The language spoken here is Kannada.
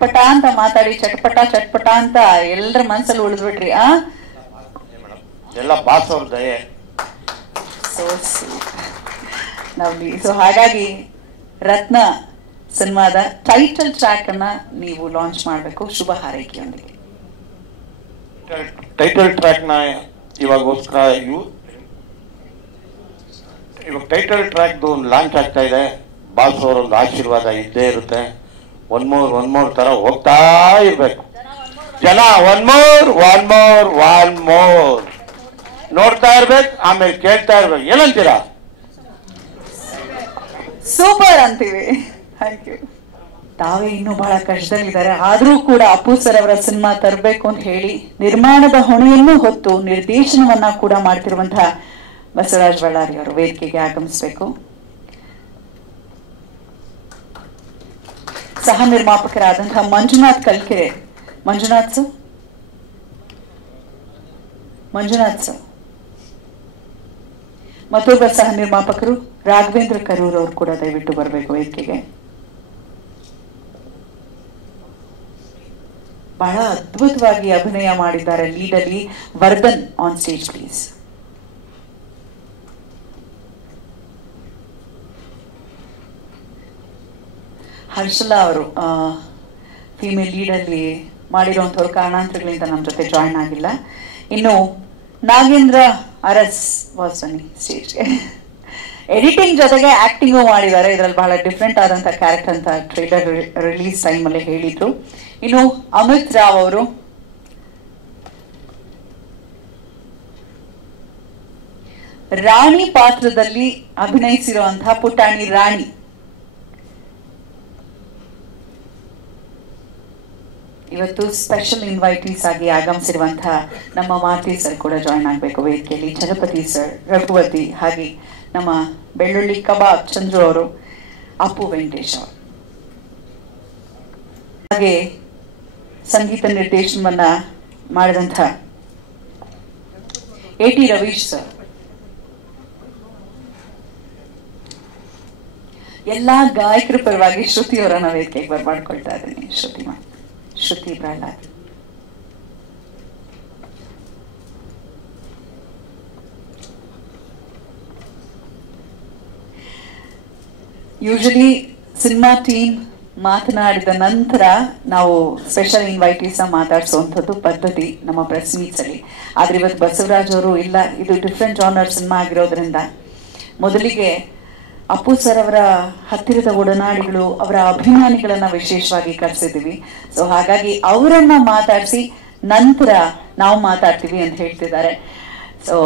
ಚಟ್ಪಟ ಅಂತ ಮಾತಾಡಿ ಚಟ್ಪಟ ಅಂತ ಎಲ್ಲರ ಮನಸ್ಸಲ್ಲಿ ಉಳಿದ್ಬಿಟ್ರಿ. ಎಲ್ಲ ಬಾಸ್ ಅವ್ರ ದಯೆ. ಸೊ ಹಾಗಾಗಿ ರತ್ನ ಸಿನಿಮಾದ ಟೈಟಲ್ ಟ್ರ್ಯಾಕ್ ಅನ್ನ ನೀವು ಲಾಂಚ್ ಮಾಡಬೇಕು ಶುಭ ಹಾರೈಕೆಯೊಂದಿಗೆ. ಟೈಟಲ್ ಟ್ರ್ಯಾಕ್ ನ ಇವಾಗೋಸ್ಕರ ಇವಾಗ ಟೈಟಲ್ ಟ್ರ್ಯಾಕ್ ಲಾಂಚ್ ಆಗ್ತಾ ಇದೆ. ಬಾಸ್ ಅವರೊಂದು ಆಶೀರ್ವಾದ ಇದ್ದೇ ಇರುತ್ತೆ. ಒನ್ ಮೋರ್ ತರ ಹೋಗ್ತಾ ಇರ್ಬೇಕು ಜನ. ಒನ್ ಮೋರ್ ನೋಡ್ತಾ ಇರ್ಬೇಕು, ಆಮೇಲೆ ಕೇಳ್ತಾ ಇರ್ಬೇಕು. ಏನಂತೀರಾ? ಸೂಪರ್ ಅಂತೀವಿ. Thank you. ತಾವೇ ಇನ್ನೂ ಬಹಳ ಕಷ್ಟದಲ್ಲಿದ್ದಾರೆ, ಆದ್ರೂ ಕೂಡ ಅಪ್ಪು ಸರ್ ಅವರ ಸಿನಿಮಾ ತರಬೇಕು ಅಂತ ಹೇಳಿ ನಿರ್ಮಾಣದ ಹೊಣೆಯನ್ನು ಹೊತ್ತು ನಿರ್ದೇಶನವನ್ನ ಕೂಡ ಮಾಡ್ತಿರುವಂತಹ ಬಸವರಾಜ್ ಬಳ್ಳಾರಿ ಅವರು ವೇದಿಕೆಗೆ ಆಗಮಿಸಬೇಕು. ಸಹ ನಿರ್ಮಾಪಕರಾದಂತಹ ಮಂಜುನಾಥ್ ಕಲ್ಕೆರೆ. ಮಂಜುನಾಥ್ ಸರ್ ಮತ್ತೊಬ್ಬ ಸಹ ನಿರ್ಮಾಪಕರು ರಾಘವೇಂದ್ರ ಕರೂರ್ ಅವರು ಕೂಡ ದಯವಿಟ್ಟು ಬರಬೇಕು ವೇದಿಕೆಗೆ. ಬಹಳ ಅದ್ಭುತವಾಗಿ ಅಭಿನಯ ಮಾಡಿದ್ದಾರೆ ಲೀಡಲ್ಲಿ. Vardhan on stage please. Harshala ಅವರು ಫೀಮೇಲ್ ಲೀಡಲ್ಲಿ ಮಾಡಿರುವಂಥವ್ರು ಕಾರಣಾಂತರಗಳಿಂದ ನಮ್ಮ ಜೊತೆ ಜಾಯಿನ್ ಆಗಿಲ್ಲ. ಇನ್ನು ನಾಗೇಂದ್ರ ಅರಸ್ ವಾಸನಿ ಸ್ಟೇಜ್ಗೆ. ಎಡಿಟಿಂಗ್ ಜೊತೆಗೆ ಆಕ್ಟಿಂಗು ಮಾಡಿದ್ದಾರೆ. ಇದರಲ್ಲಿ ಬಹಳ ಡಿಫ್ರೆಂಟ್ ಆದಂಥ ಕ್ಯಾರೆಕ್ಟರ್ ಅಂತ ಟ್ರೈಲರ್ ರಿಲೀಸ್ ಟೈಮಲ್ಲಿ ಹೇಳಿದ್ರು. ಇನ್ನು ಅಮಿತ್ ರಾವ್ ಅವರು ರಾಣಿ ಪಾತ್ರದಲ್ಲಿ ಅಭಿನಯಿಸಿರುವಂತಹ ಪುಟಾಣಿ ರಾಣಿ. ಇವತ್ತು ಸ್ಪೆಷಲ್ ಇನ್ವೈಟೀಸ್ ಆಗಿ ಆಗಮಿಸಿರುವಂತಹ ನಮ್ಮ ಮಾರುತಿ ಸರ್ ಕೂಡ ಜಾಯಿನ್ ಆಗಬೇಕು ವೇದಿಕೆಯಲ್ಲಿ. ಚಲಪತಿ ಸರ್, ರಘುವತಿ, ಹಾಗೆ ನಮ್ಮ ಬೆಳ್ಳುಳ್ಳಿ ಕಬಾಬ್ ಚಂದ್ರು ಅವರು, ಅಪ್ಪು ವೆಂಕಟೇಶ್ ಅವರು, ಹಾಗೆ ಸಂಗೀತ ನಿರ್ದೇಶನವನ್ನ ಮಾಡಿದಂಥ AT ರವೀಶ್ ಸರ್, ಎಲ್ಲಾ ಗಾಯಕರ ಪರವಾಗಿ ಶ್ರುತಿ ಅವರನ್ನ ವೇದಿಕೆಗೆ ಬರ್ಮಾಡ್ಕೊಳ್ತಾ ಇದ್ದೀನಿ. ಶ್ರುತಿ ಪ್ರಹ್ಲಾದ್. ಯೂಶಲಿ ಸಿನಿಮಾ ಟೀಮ್ ಮಾತನಾಡಿದ ನಂತರ ನಾವು ಸ್ಪೆಷಲ್ ಇನ್ವೈಟೀಸ್ ಮಾತಾಡಿಸುವಂಥದ್ದು ಪದ್ಧತಿ ನಮ್ಮ ಪ್ರೆಸ್ ಮೀಟ್ಸ್ ಅಲ್ಲಿ. ಆದ್ರೆ ಇವತ್ತು ಬಸವರಾಜ್ ಅವರು ಇಲ್ಲ, ಇದು ಡಿಫ್ರೆಂಟ್ ಜಾನರ್ ಸಿನಿಮಾ ಆಗಿರೋದ್ರಿಂದ ಮೊದಲಿಗೆ ಅಪ್ಪು ಸರ್ ಅವರ ಹತ್ತಿರದ ಒಡನಾಡಿಗಳು, ಅವರ ಅಭಿಮಾನಿಗಳನ್ನ ವಿಶೇಷವಾಗಿ ಕರೆಸಿದ್ದೀವಿ. ಸೊ ಹಾಗಾಗಿ ಅವರನ್ನ ಮಾತಾಡಿಸಿ ನಂತರ ನಾವು ಮಾತಾಡ್ತೀವಿ ಅಂತ ಹೇಳ್ತಿದ್ದಾರೆ. ಸೊ